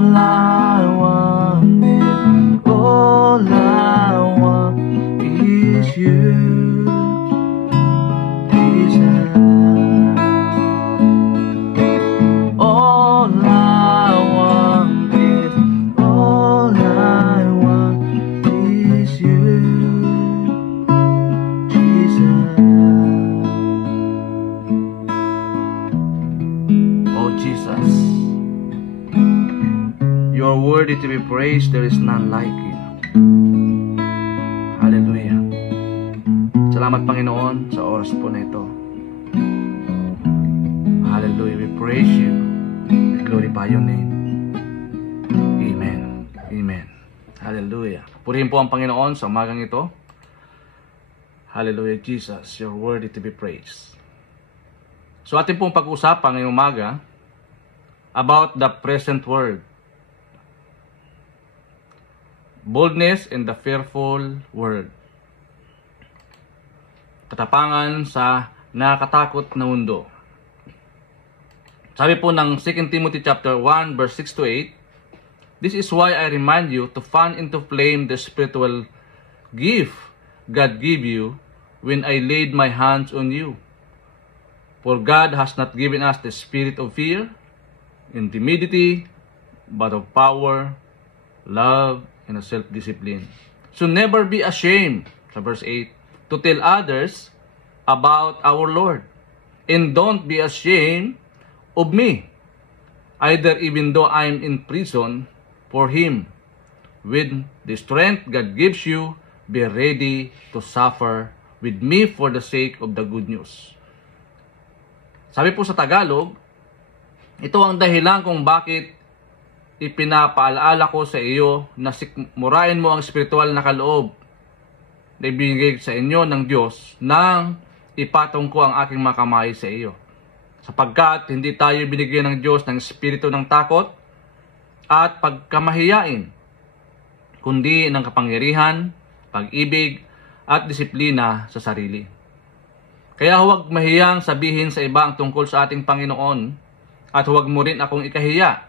I want is, all I want is you, Jesus. All I want is, all I want is you, Jesus. Oh Jesus, you are worthy to be praised. There is none like you. Hallelujah. Salamat Panginoon sa oras po na ito. Hallelujah. We praise you. We glorify your name. Amen. Amen. Hallelujah. Purihin po ang Panginoon sa umagang ito. Hallelujah, Jesus. You're worthy to be praised. So ating pong pag-usapan ngayong umaga about the present world. Boldness in the fearful world. Katapangan sa nakakatakot na mundo. Sabi po ng 2 Timothy chapter 1 verse 6 to 8, this is why I remind you to fan into flame the spiritual gift God gave you when I laid my hands on you. For God has not given us the spirit of fear and timidity, but of power, love, and a self-discipline. So never be ashamed, sa verse 8, to tell others about our Lord. And don't be ashamed of me, either even though I'm in prison for Him. With the strength God gives you, be ready to suffer with me for the sake of the good news. Sabi po sa Tagalog, ito ang dahilan kung bakit ipinapaalaala ko sa iyo na sikmurain mo ang spiritual na kaloob na ibinigay sa inyo ng Diyos nang ipatong ko ang aking mga kamay sa iyo. Sapagkat hindi tayo binigyan ng Diyos ng espiritu ng takot at pagkamahiyain, kundi ng kapangyarihan, pag-ibig at disiplina sa sarili. Kaya huwag mahiyang sabihin sa iba ang tungkol sa ating Panginoon at huwag mo rin akong ikahiya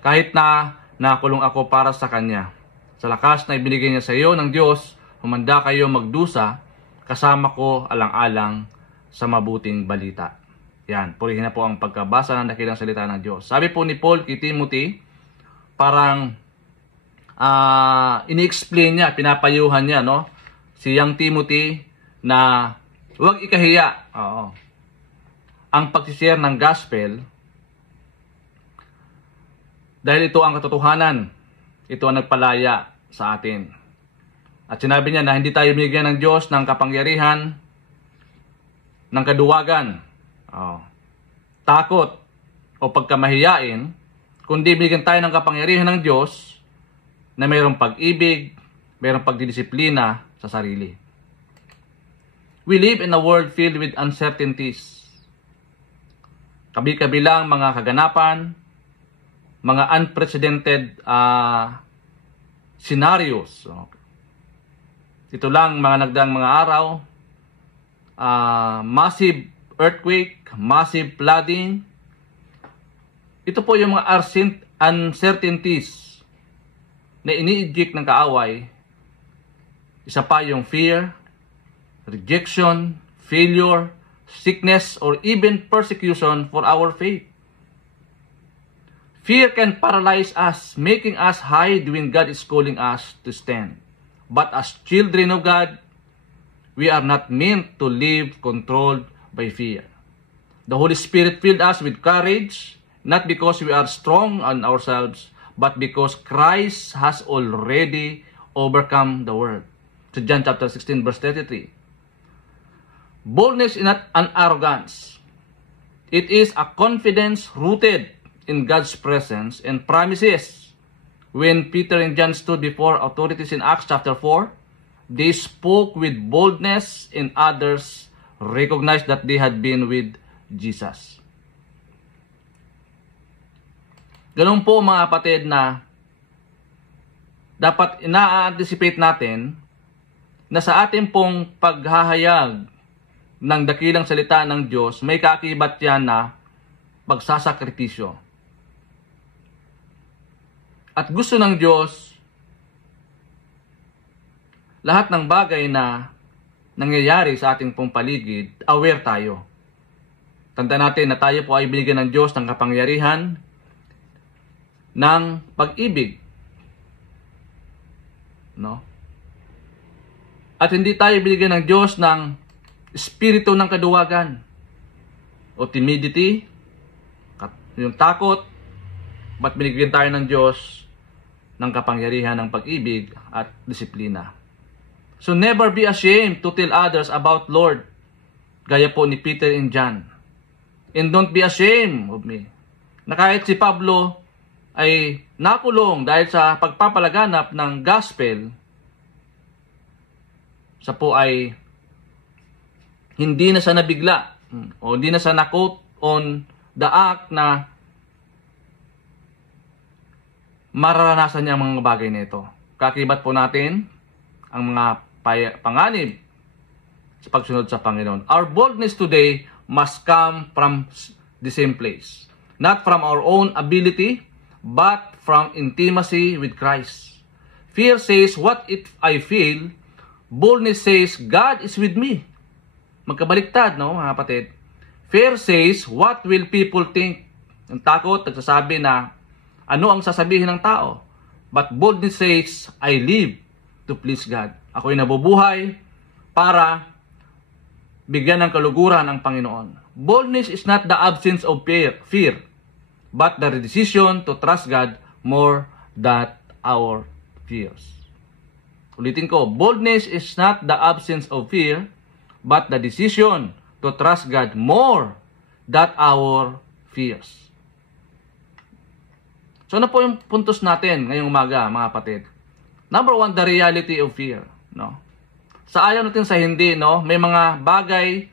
kahit na nakulong ako para sa Kanya. Sa lakas na ibinigay niya sa iyo ng Diyos, humanda kayo magdusa, kasama ko alang-alang sa mabuting balita. Yan, purihin na po ang pagkabasa ng dakilang salita ng Diyos. Sabi po ni Paul kay Timothy, parang ini-explain niya, pinapayuhan niya, no? Si young Timothy na huwag ikahiya. Oo. Ang pag-share ng gospel, dahil ito ang katotohanan, ito ang nagpalaya sa atin. At sinabi niya na hindi tayo binigyan ng Diyos ng kapangyarihan, ng kaduwagan, takot, o pagkamahiyain, kundi binigyan tayo ng kapangyarihan ng Diyos na mayroong pag-ibig, mayroong pagdidisiplina sa sarili. We live in a world filled with uncertainties. Kabi-kabilang mga kaganapan, mga unprecedented scenarios. Ito lang mga nagdaang mga araw, massive earthquake, massive flooding. Ito po yung mga uncertainties na ini-inject ng kaaway. Isa pa yung fear, rejection, failure, sickness, or even persecution for our faith. Fear can paralyze us, making us hide when God is calling us to stand. But as children of God, we are not meant to live controlled by fear. The Holy Spirit filled us with courage, not because we are strong on ourselves, but because Christ has already overcome the world. So John chapter 16 verse 33. Boldness is not an arrogance. It is a confidence rooted in God's presence and promises. When Peter and John stood before authorities in Acts chapter 4, they spoke with boldness and others recognized that they had been with Jesus. Ganun po mga kapatid na dapat ina-anticipate natin na sa ating pong paghahayag ng dakilang salita ng Diyos, may kaakibat yan na pagsasakripisyo. At gusto ng Diyos, lahat ng bagay na nangyayari sa ating pong paligid, aware tayo. Tanda natin na tayo po ay binigyan ng Diyos ng kapangyarihan ng pag-ibig. No? At hindi tayo binigyan ng Diyos ng espiritu ng kaduwagan o timidity, yung takot, but binigyan tayo ng Diyos ng kapangyarihan ng pag-ibig at disiplina. So never be ashamed to tell others about Lord, gaya po ni Peter and John. And don't be ashamed of me. Na kahit si Pablo ay nakulong dahil sa pagpapalaganap ng gospel, sa po ay hindi na siya nabigla o hindi na siya na-quote on the act na mararanasan niya ang mga bagay na ito. Kakibat po natin ang mga panganib sa pagsunod sa Panginoon. Our boldness today must come from the same place. Not from our own ability, but from intimacy with Christ. Fear says, what if I fail? Boldness says, God is with me. Magkabaliktad, no, mga kapatid? Fear says, what will people think? Ang takot, nagsasabi na, ano ang sasabihin ng tao? But boldness says, I live to please God. Ako'y nabubuhay para bigyan ng kaluguran ang Panginoon. Boldness is not the absence of fear, but the decision to trust God more than our fears. Ulitin ko, boldness is not the absence of fear, but the decision to trust God more than our fears. So ano po yung puntos natin ngayong umaga, mga kapatid? Number one, the reality of fear. No? Sa ayaw natin sa hindi, no, may mga bagay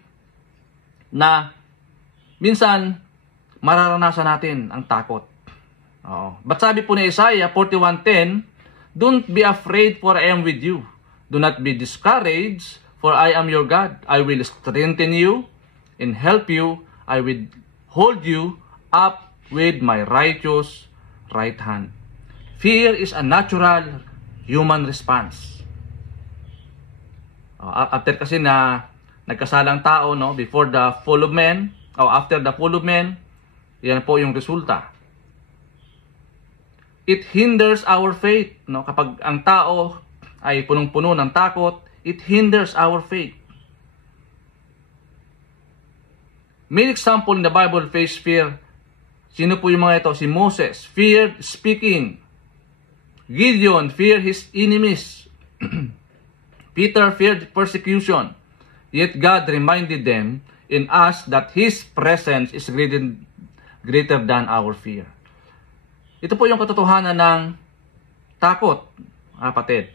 na minsan mararanasan natin ang takot. But sabi po ni Isaiah 41:10, don't be afraid, for I am with you. Do not be discouraged, for I am your God. I will strengthen you and help you. I will hold you up with my righteous right hand. Fear is a natural human response. After kasi na nagkasalang tao, no, before the fall of man, o after the fall of man, yan po yung resulta. It hinders our faith, no? Kapag ang tao ay punong-puno ng takot, it hinders our faith. Main example in the Bible face fear. Sino po yung mga ito? Si Moses, feared speaking. Gideon feared his enemies. Peter feared persecution. Yet God reminded them in us that His presence is greater than our fear. Ito po yung katotohanan ng takot, kapatid.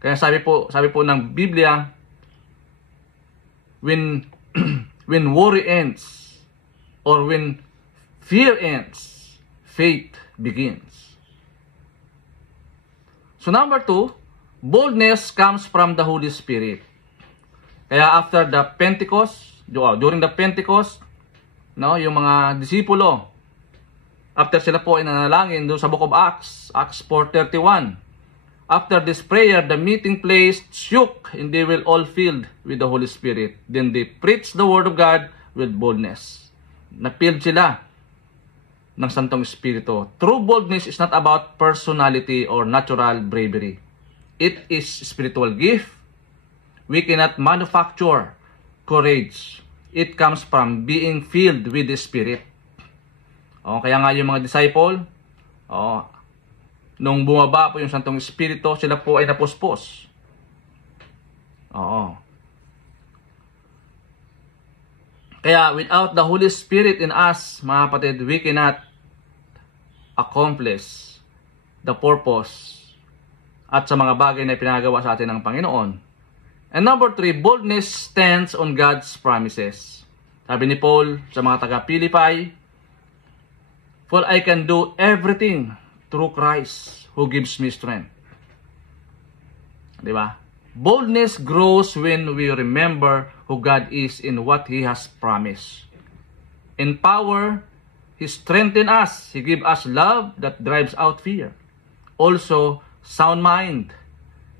Kaya sabi po ng Biblia, when worry ends or when fear ends, faith begins. So number two, boldness comes from the Holy Spirit. Kaya after the Pentecost, during the Pentecost, no, yung mga disipulo, after sila po ay nanalangin doon sa Book of Acts 4:31. After this prayer, the meeting place shook and they were all filled with the Holy Spirit. Then they preached the word of God with boldness. Na-filled sila ng Santong Espiritu. True boldness is not about personality or natural bravery. It is spiritual gift. We cannot manufacture courage. It comes from being filled with the Spirit. Kaya nga yung mga disciple, nung bumaba po yung Santong Espiritu, sila po ay napuspos. Kaya without the Holy Spirit in us, mga kapatid, we cannot accomplish the purpose at sa mga bagay na pinagawa sa atin ng Panginoon. And number three, boldness stands on God's promises. Sabi ni Paul sa mga taga-Philippi, for I can do everything through Christ who gives me strength. Diba? Boldness grows when we remember who God is and what He has promised. In power He strengthens us. He gives us love that drives out fear. Also, sound mind.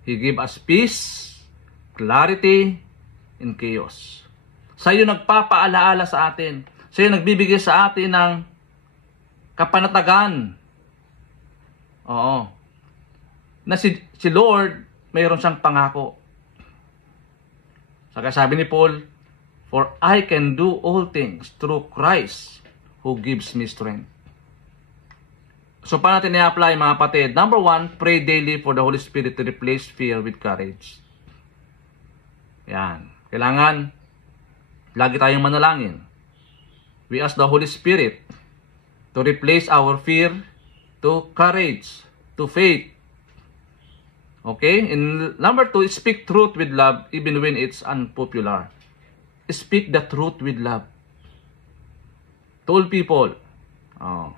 He gives us peace, clarity, in chaos. Siya yung nagpapaalaala sa atin. Siya yung nagbibigay sa atin ng kapanatagan. Oo. Na si Lord, mayroon siyang pangako. Saka sabi ni Paul, "For I can do all things through Christ who gives me strength." So, paano natin i-apply, mga kapatid? Number 1, pray daily for the Holy Spirit to replace fear with courage. Yan. Kailangan, lagi tayong manalangin. We ask the Holy Spirit to replace our fear to courage, to faith. Okay? And number 2, speak truth with love even when it's unpopular. Speak the truth with love. To all people. Oh.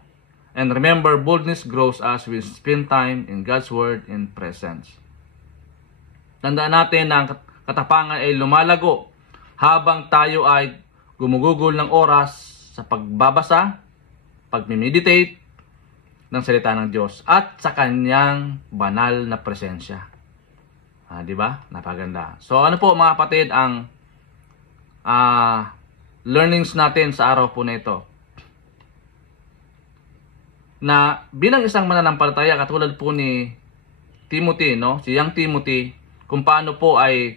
And remember, boldness grows as we spend time in God's Word and presence. Tandaan natin na ang katapangan ay lumalago habang tayo ay gumugugol ng oras sa pagbabasa, pagmimeditate ng salita ng Diyos at sa kanyang banal na presensya. Di ba? Napaganda. So ano po, mga kapatid, ang learnings natin sa araw po na ito? Na bilang isang mananampalataya katulad po ni Timothy, no? Si young Timothy, kung paano po ay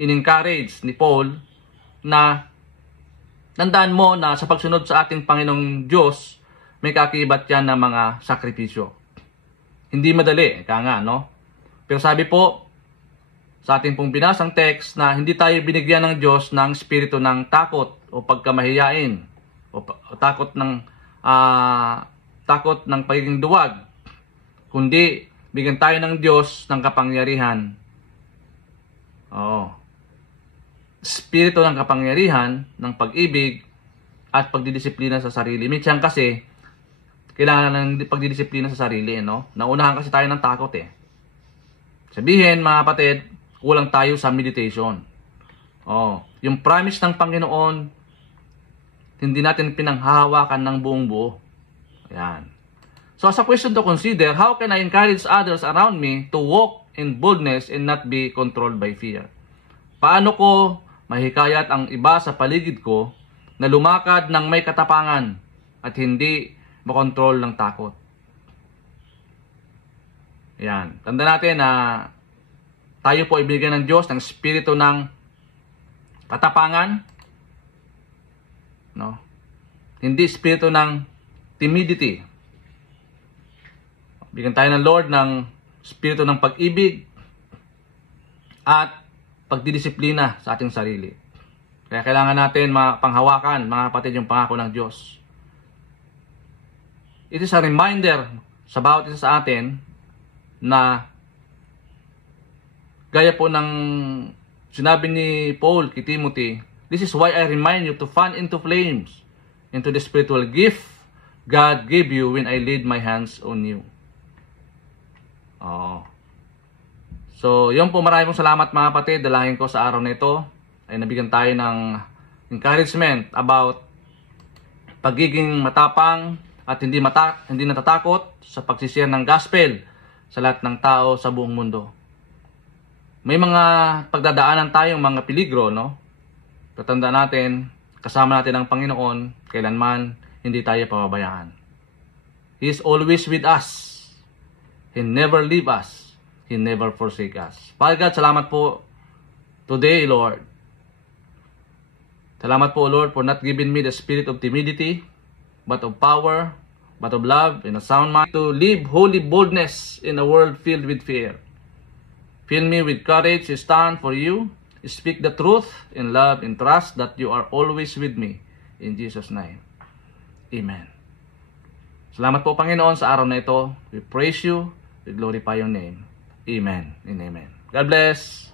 in-encourage ni Paul na tandaan mo na sa pagsunod sa ating Panginoong Diyos, may kakibat yan ng mga sakripisyo. Hindi madali, kaya nga, no? Pero sabi po, sa ating pong binasang text na hindi tayo binigyan ng Diyos ng espiritu ng takot o pagkamahiyain o takot ng pagiging duwag, kundi bigyan tayo ng Diyos ng kapangyarihan. Espiritu ng kapangyarihan, ng pag-ibig at pagdidisiplina sa sarili. Minsan kasi kailangan ng pagdidisiplina sa sarili, no? Naunahan kasi tayo ng takot eh. Sabihin, mga kapatid, kulang tayo sa meditation. Yung promise ng Panginoon, hindi natin pinanghahawakan ng buong buo. Ayan. So as a question to consider, how can I encourage others around me to walk in boldness and not be controlled by fear? Paano ko mahikayat ang iba sa paligid ko na lumakad ng may katapangan at hindi makontrol ng takot? Ayan. Tanda natin na tayo po ibigyan ng Diyos ng espiritu ng katapangan, no? Hindi espiritu ng timidity. Bigyan tayo ng Lord ng espiritu ng pag-ibig at pagdidisiplina sa ating sarili. Kaya kailangan natin panghawakan, mga kapatid, yung pangako ng Diyos. It is a reminder sa bawat isa sa atin na gaya po ng sinabi ni Paul kay Timothy, "This is why I remind you to fan into flames into the spiritual gift God gave you when I laid my hands on you." So, yun po, maraming salamat, mga kapatid. Dalangin ko sa araw na ito ay nabigyan tayo ng encouragement about pagiging matapang at hindi natatakot sa pagsishare ng gospel sa lahat ng tao sa buong mundo. May mga pagdadaanan tayong mga peligro, no? Tatandaan natin, kasama natin ang Panginoon, kailanman hindi tayo pababayaan. He is always with us. He never leave us. He never forsake us. Father God, salamat po today, Lord. Salamat po, Lord, for not giving me the spirit of timidity, but of power, but of love, and a sound mind, to live holy boldness in a world filled with fear. Fill me with courage to stand for you, speak the truth in love and trust that you are always with me. In Jesus' name. Amen. Salamat po, Panginoon, sa araw na ito. We praise you. We glorify your name. Amen and amen. God bless.